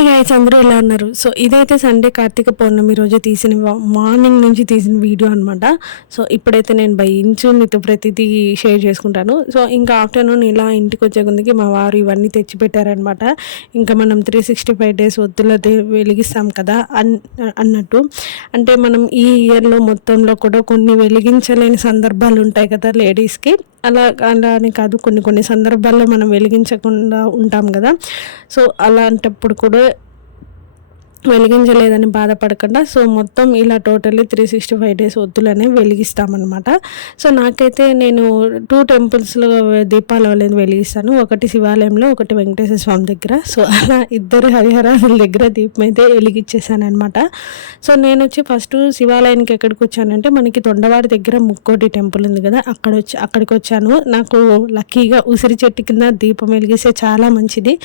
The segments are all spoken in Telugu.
హాయ్ గైస్, అందరూ ఎలా ఉన్నారు? సో ఇదైతే సండే కార్తీక పౌర్ణమి రోజు తీసిన మార్నింగ్ నుంచి తీసిన వీడియో అనమాట. సో ఇప్పుడైతే నేను బై ఇంచు మీతో ప్రతిదీ షేర్ చేసుకుంటాను. సో ఇంకా ఆఫ్టర్నూన్ ఇలా ఇంటికి వచ్చే కొద్దికి మా వారు ఇవన్నీ తెచ్చిపెట్టారనమాట. ఇంకా మనం 365 డేస్ ఒత్తుల వెలిగిస్తాం కదా అన్నట్టు. అంటే మనం ఈ ఇయర్లో మొత్తంలో కూడా కొన్ని వెలిగించలేని సందర్భాలు ఉంటాయి కదా లేడీస్కి. అలానే కాదు, కొన్ని సందర్భాల్లో మనం వెలిగించకుండా ఉంటాం కదా. సో అలాంటప్పుడు కూడా వెలిగించలేదని బాధపడకుండా సో మొత్తం ఇలా టోటల్లీ 365 డేస్ ఒత్తులనే వెలిగిస్తామన్నమాట. సో నాకైతే నేను 2 టెంపుల్స్లో దీపాలు అనేది వెలిగిస్తాను. ఒకటి శివాలయంలో, ఒకటి వెంకటేశ్వర స్వామి దగ్గర. సో అలా ఇద్దరు హరిహరాల దగ్గర దీపం అయితే వెలిగించేసాను అనమాట. సో నేను వచ్చి ఫస్ట్ శివాలయానికి ఎక్కడికి వచ్చానంటే మనకి తొండవాడి దగ్గర ముక్కోటి టెంపుల్ ఉంది కదా, అక్కడికి వచ్చాను. నాకు లక్కీగా ఉసిరి చెట్టు కింద దీపం వెలిగిస్తే చాలా మంచిది.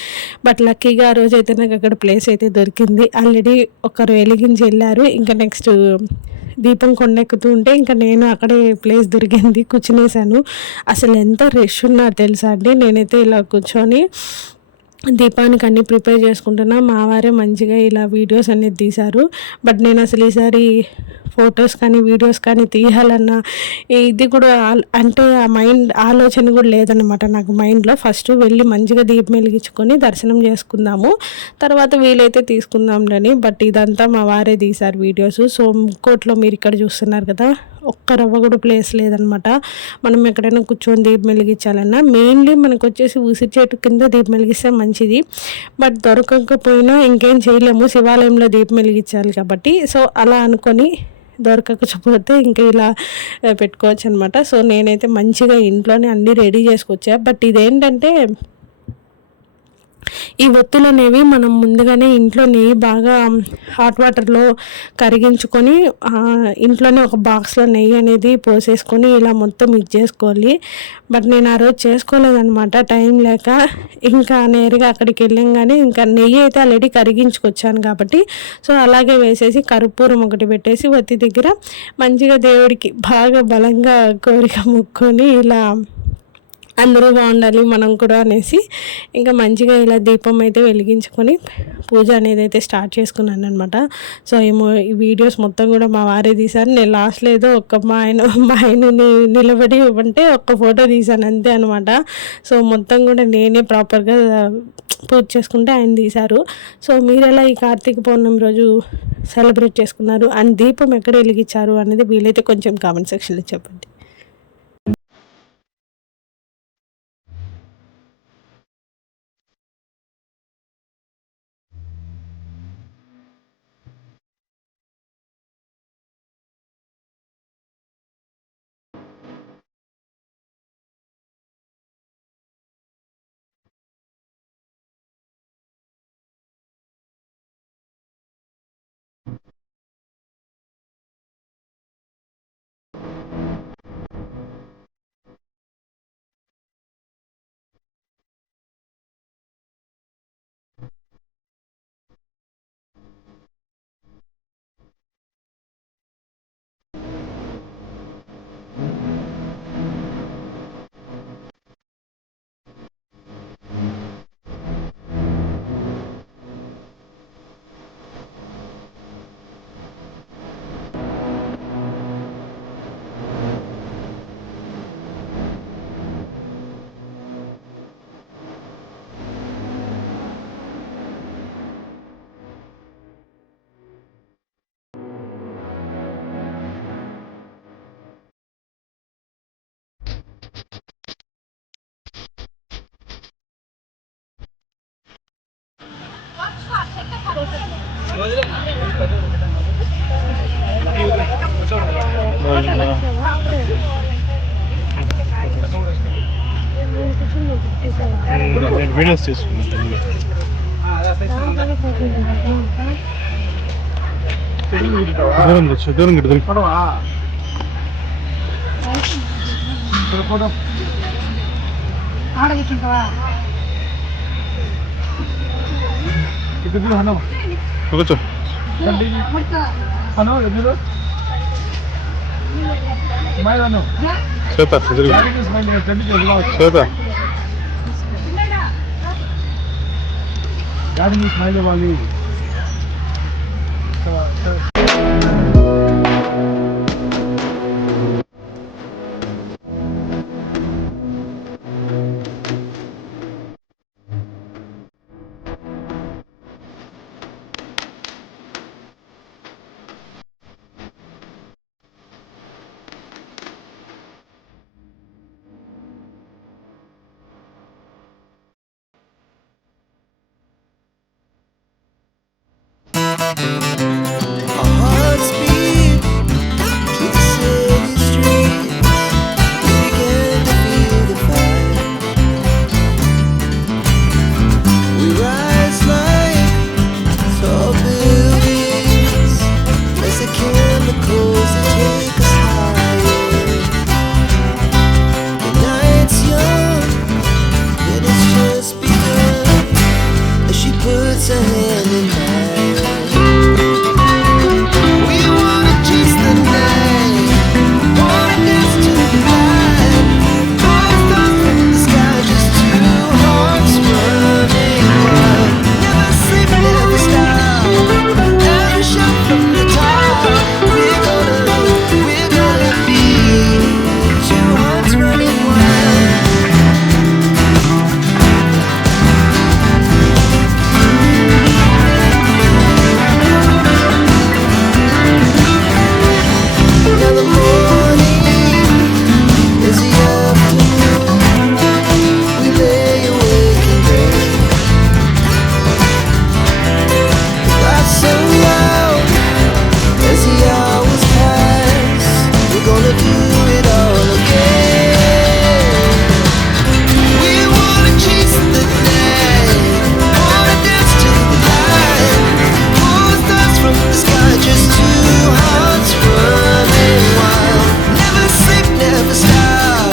బట్ లక్కీగా ఆ రోజు అయితే నాకు అక్కడ ప్లేస్ అయితే దొరికింది. ఆల్రెడీ ఒకరు వెలిగించి వెళ్ళారు. ఇంకా నెక్స్ట్ దీపం కొండెక్కుతూ ఉంటే ఇంకా నేను అక్కడే ప్లేస్ దొరికింది, కూర్చునేసాను. అసలు ఎంత రష్ ఉన్నారు తెలుసా అండి. నేనైతే ఇలా కూర్చొని దీపానికి అన్నీ ప్రిపేర్ చేసుకుంటున్నా. మా వారే మంచిగా ఇలా వీడియోస్ అనేది తీశారు. బట్ నేను అసలు ఈసారి ఫొటోస్ కానీ వీడియోస్ కానీ తీయాలన్న ఇది కూడా అంటే ఆ ఆలోచన కూడా లేదనమాట నాకు మైండ్లో. ఫస్ట్ వెళ్ళి మంచిగా దీపం వెలిగించుకొని దర్శనం చేసుకుందాము, తర్వాత వీలైతే తీసుకుందాంలని. బట్ ఇదంతా మా వారే తీశారు వీడియోస్. సో ముక్కోట్లో మీరు ఇక్కడ చూస్తున్నారు కదా, ఒక్క రవ్వ కూడా ప్లేస్ లేదనమాట. మనం ఎక్కడైనా కూర్చొని దీపం వెలిగించాలన్నా మెయిన్లీ మనకు వచ్చేసి ఉసిరి చెట్టు కింద దీపం వెలిగిస్తే మంచిది. బట్ దొరకకపోయినా ఇంకేం చేయలేము, శివాలయంలో దీపం వెలిగించాలి కాబట్టి. సో అలా అనుకొని దొరకకపోతే ఇంకా ఇలా పెట్టుకోవచ్చు అనమాట. సో నేనైతే మంచిగా ఇంట్లోనే అన్నీ రెడీ చేసుకొచ్చా. బట్ ఇదేంటంటే ఈ ఒత్తులు అనేవి మనం ముందుగానే ఇంట్లో నెయ్యి బాగా హాట్ వాటర్లో కరిగించుకొని ఇంట్లోనే ఒక బాక్స్లో నెయ్యి అనేది పోసేసుకొని ఇలా మొత్తం మిక్స్ చేసుకోవాలి. బట్ నేను ఆ రోజు చేసుకోలేదనమాట, టైం లేక. ఇంకా నేరుగా అక్కడికి వెళ్ళంగానే ఇంకా నెయ్యి అయితే ఆల్రెడీ కరిగించుకొచ్చాను కాబట్టి సో అలాగే వేసేసి కర్పూరం ఒకటి పెట్టేసి ఒత్తి దగ్గర మంచిగా దేవుడికి బాగా బలంగా కోరిక ముక్కొని ఇలా అందరూ బాగుండాలి మనం కూడా అనేసి ఇంకా మంచిగా ఇలా దీపం అయితే వెలిగించుకొని పూజ అనేది అయితే స్టార్ట్ చేసుకున్నాను అనమాట. సో ఏమో ఈ వీడియోస్ మొత్తం కూడా మా వారే తీశారు. నేను లాస్ట్లో ఏదో మా ఆయనని నిలబడి ఇవ్వంటే ఒక్క ఫోటో తీశాను అంతే అనమాట. సో మొత్తం కూడా నేనే ప్రాపర్గా పూజ చేసుకుంటే ఆయన తీశారు. సో మీరు ఎలా ఈ కార్తీక పౌర్ణమి రోజు సెలబ్రేట్ చేసుకున్నారు అండ్ దీపం ఎక్కడ వెలిగించారు అనేది వీలైతే కొంచెం కామెంట్ సెక్షన్లో చెప్పండి. వీడియోస్ చేసుకున్నాను. దూరం గిట్టు కూర్చో. శ్వేత శ్వేత गाड़ी में स्माइल वाली Our hearts beat to the city streets. We began to feel the fire. We rise like tall buildings as the chemicals that take us higher. The night's young and it's just begun as she puts her hand in mine. We wanna chase the night, wanna dance to the light. Boys down from the sky, just two hearts running wild. Never sleep, never stop. Never shout from the top. We're gonna be two hearts running wild. Now the morning is the afternoon. We lay awake in bed. The lights so loud as the hours pass. We're gonna do it all again. We wanna chase the night, wanna dance to the light. Pull stars from the sky, just two hearts running wild. Never sleep, never stop.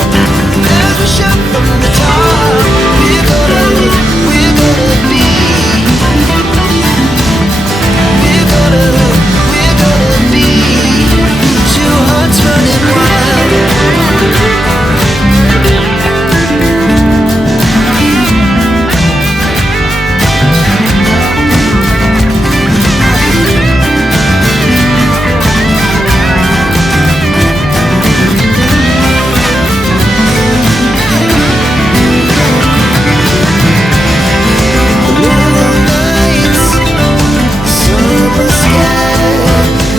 As we shout from the top, we're gonna be, we're gonna be two hearts running wild. Nights, summer sky,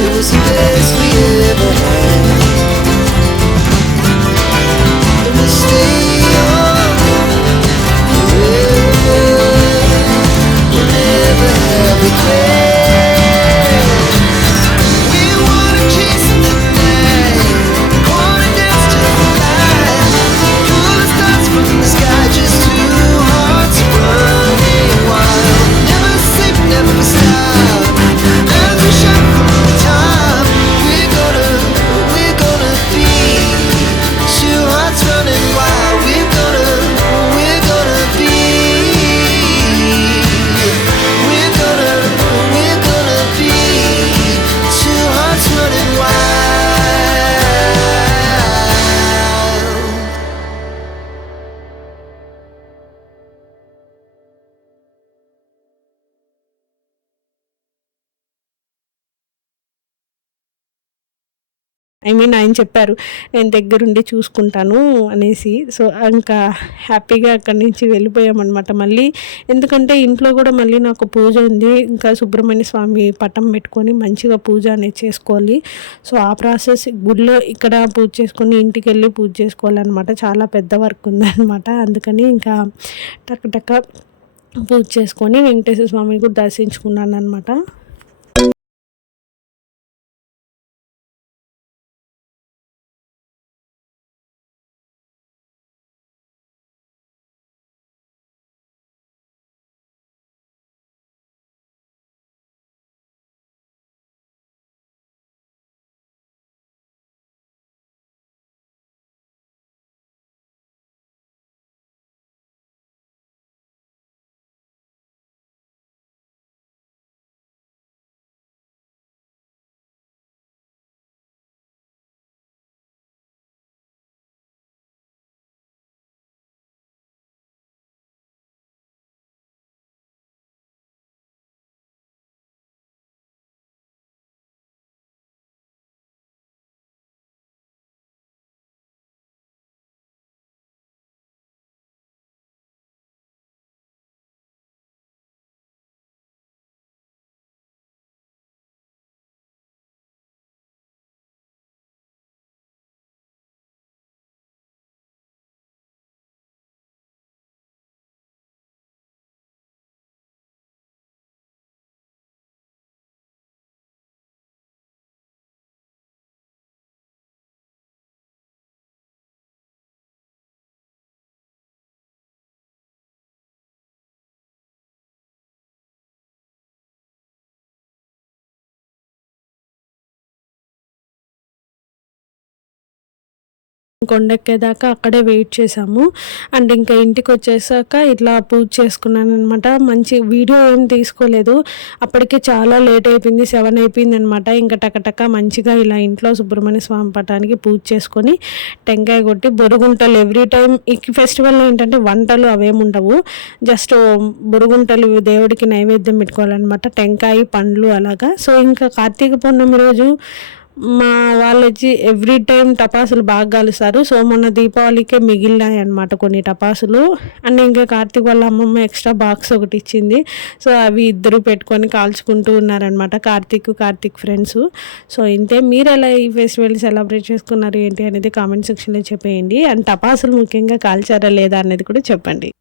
it was the best we ever had. And we'll stay on forever. We'll never have regrets. We wanna chase the night, wanna dance to the light. Pull the stars from the sky, just two hearts running wild. Never sleep, never stop. As we shout from the top, we're gonna be two hearts running wild. We're gonna be, we're gonna be two hearts running wild. ఆయన చెప్పారు నేను దగ్గరుండి చూసుకుంటాను అనేసి. సో ఇంకా హ్యాపీగా అక్కడి నుంచి వెళ్ళిపోయామన్నమాట మళ్ళీ. ఎందుకంటే ఇంట్లో కూడా మళ్ళీ నాకు పూజ ఉంది, ఇంకా సుబ్రహ్మణ్య స్వామి పటం పెట్టుకొని మంచిగా పూజ అనేది చేసుకోవాలి. సో ఆ ప్రాసెస్ గుడిలో ఇక్కడ పూజ చేసుకొని ఇంటికి వెళ్ళి పూజ చేసుకోవాలన్నమాట. చాలా పెద్ద వర్క్ ఉందన్నమాట. అందుకని ఇంకా టక్ టక్ పూజ చేసుకొని వెంకటేశ్వర స్వామిని కూడా దర్శించుకున్నాను అనమాట. కొండెక్కేదాకా అక్కడే వెయిట్ చేసాము. అండ్ ఇంకా ఇంటికి వచ్చేసాక ఇట్లా పూజ చేసుకున్నాను అనమాట. మంచి వీడియో ఏం తీసుకోలేదు, అప్పటికే చాలా లేట్ అయిపోయింది, 7 అయిపోయింది అనమాట. ఇంకా టకటక మంచిగా ఇలా ఇంట్లో సుబ్రహ్మణ్య స్వామి పటానికి పూజ చేసుకొని టెంకాయ కొట్టి బొరుగుంటలు ఎవ్రీ టైం ఈ ఫెస్టివల్లో ఏంటంటే వంటలు అవేముండవు, జస్ట్ బొరుగుంటలు దేవుడికి నైవేద్యం పెట్టుకోవాలన్నమాట, టెంకాయ పండ్లు అలాగా. సో ఇంకా కార్తీక పౌర్ణమి రోజు మా వాళ్ళు వచ్చి ఎవ్రీ టైం టపాసులు బాగా కాలుస్తారు. సో మొన్న దీపావళికే మిగిలినాయి అనమాట కొన్ని టపాసులు. అండ్ ఇంకా కార్తీక్ వాళ్ళ అమ్మమ్మ ఎక్స్ట్రా బాక్స్ ఒకటి ఇచ్చింది. సో అవి ఇద్దరు పెట్టుకొని కాల్చుకుంటూ ఉన్నారనమాట, కార్తీక్ ఫ్రెండ్స్. సో ఇంతే. మీరు ఎలా ఈ ఫెస్టివల్ సెలబ్రేట్ చేసుకున్నారు ఏంటి అనేది కామెంట్ సెక్షన్లో చెప్పేయండి. అండ్ టపాసులు ముఖ్యంగా కాల్చారా లేదా అనేది కూడా చెప్పండి.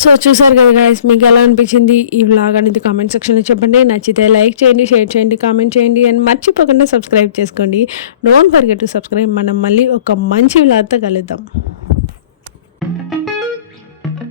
సో చూసారు కదా గైస్, మీకు ఎలా అనిపించింది ఈ వ్లాగ్ అనేది కామెంట్ సెక్షన్లో చెప్పండి. నచ్చితే లైక్ చేయండి, షేర్ చేయండి, కామెంట్ చేయండి, అండ్ మర్చిపోకుండా సబ్స్క్రైబ్ చేసుకోండి. Don't forget to subscribe. మనం మళ్ళీ ఒక మంచి వ్లాగ్తో కలుద్దాం.